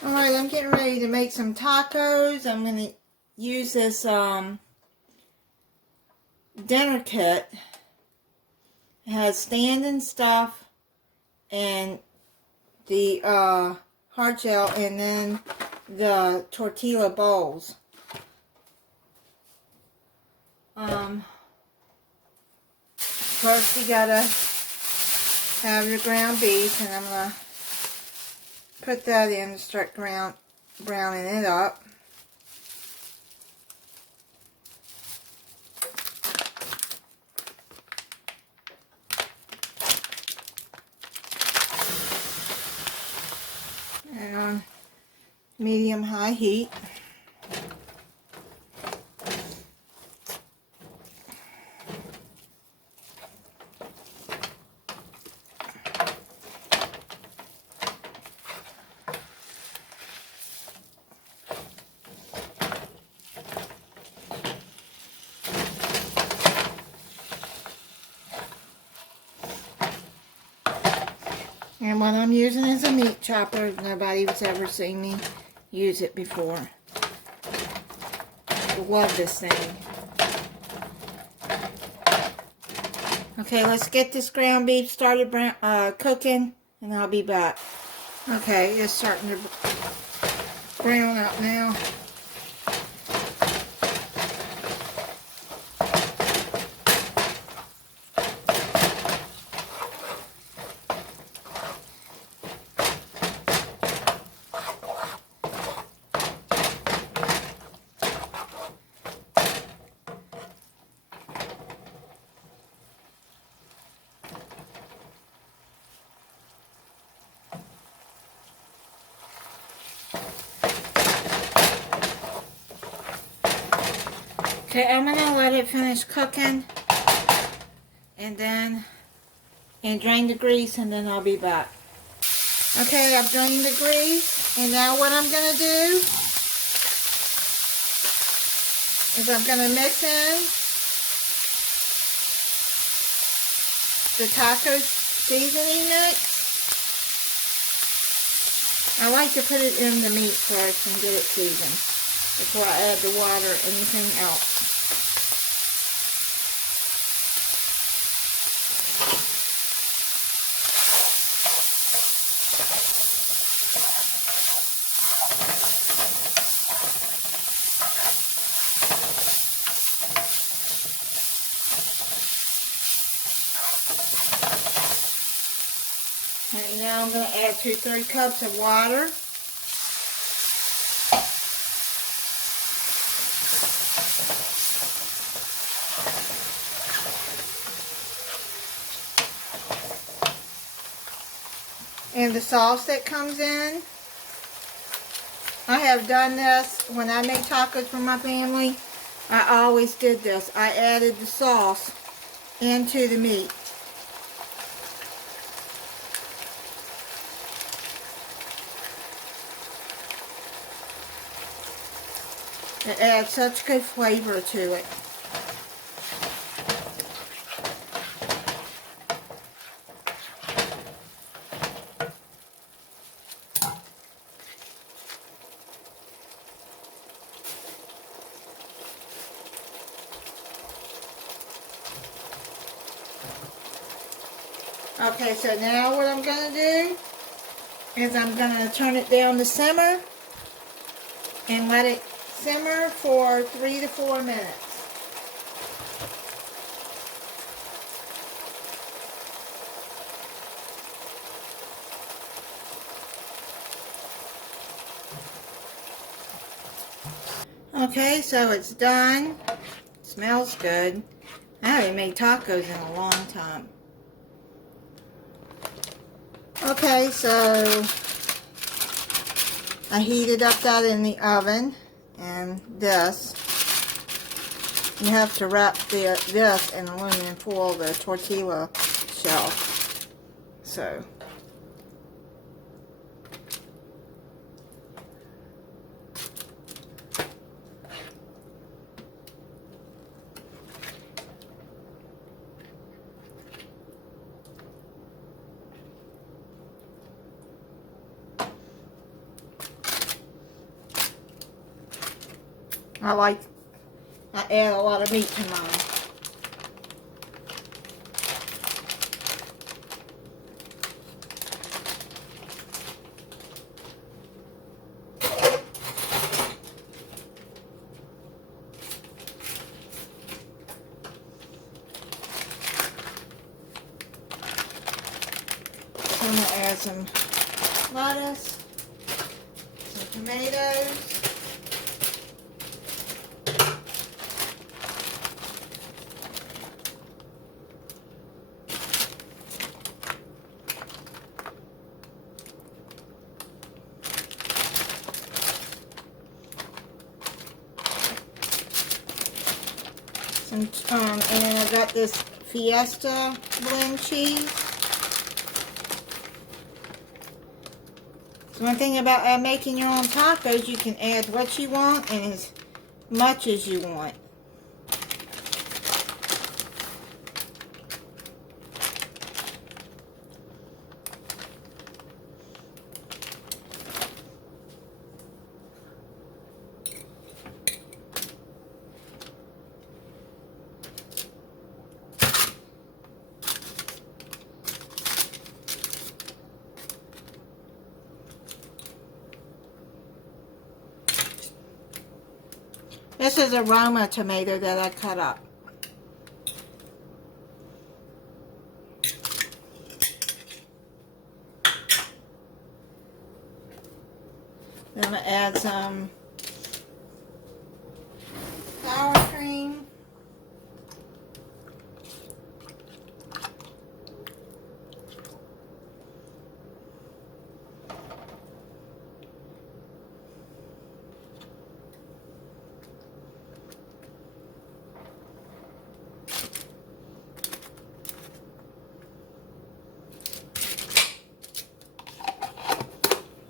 Alright, I'm getting ready to make some tacos. I'm going to use this dinner kit. It has stand-in stuff and the hard shell and then the tortilla bowls. First you gotta have your ground beef, and I'm gonna put that in and start browning it up. And on medium-high heat. And what I'm using is a meat chopper. Nobody's ever seen me use it before. I love this thing. Okay, let's get this ground beef started cooking, and I'll be back. Okay, it's starting to brown up now. Okay, I'm going to let it finish cooking and drain the grease, and then I'll be back. Okay, I've drained the grease, and now what I'm going to do is I'm going to mix in the taco seasoning mix. I like to put it in the meat first and get it seasoned before I add the water or anything else. And now I'm going to add 2-3 cups of water. And the sauce that comes in. I have done this when I make tacos for my family. I always did this. I added the sauce into the meat. It adds such good flavor to it. Okay, so now what I'm going to do is I'm going to turn it down to simmer and let it simmer for 3 to 4 minutes. Okay, so it's done. Smells good. I haven't made tacos in a long time. Okay, so I heated up that in the oven, and this, you have to wrap this in aluminum foil, the tortilla shell. So, I add a lot of meat to mine. I'm going to add some lettuce, some tomatoes, and I got this Fiesta blend cheese. So one thing about making your own tacos, you can add what you want and as much as you want. This is a Roma tomato that I cut up. Then I'm going to add some sour cream.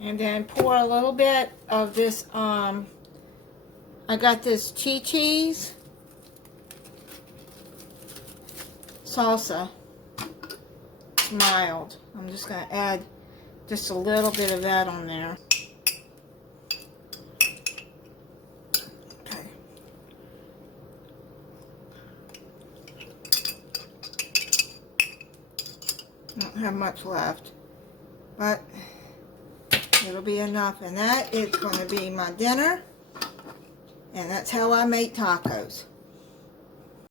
And then pour a little bit of this, I got this cheese salsa. It's mild. I'm just going to add just a little bit of that on there. Okay. I don't have much left, but it'll be enough, and that is going to be my dinner, and that's how I make tacos.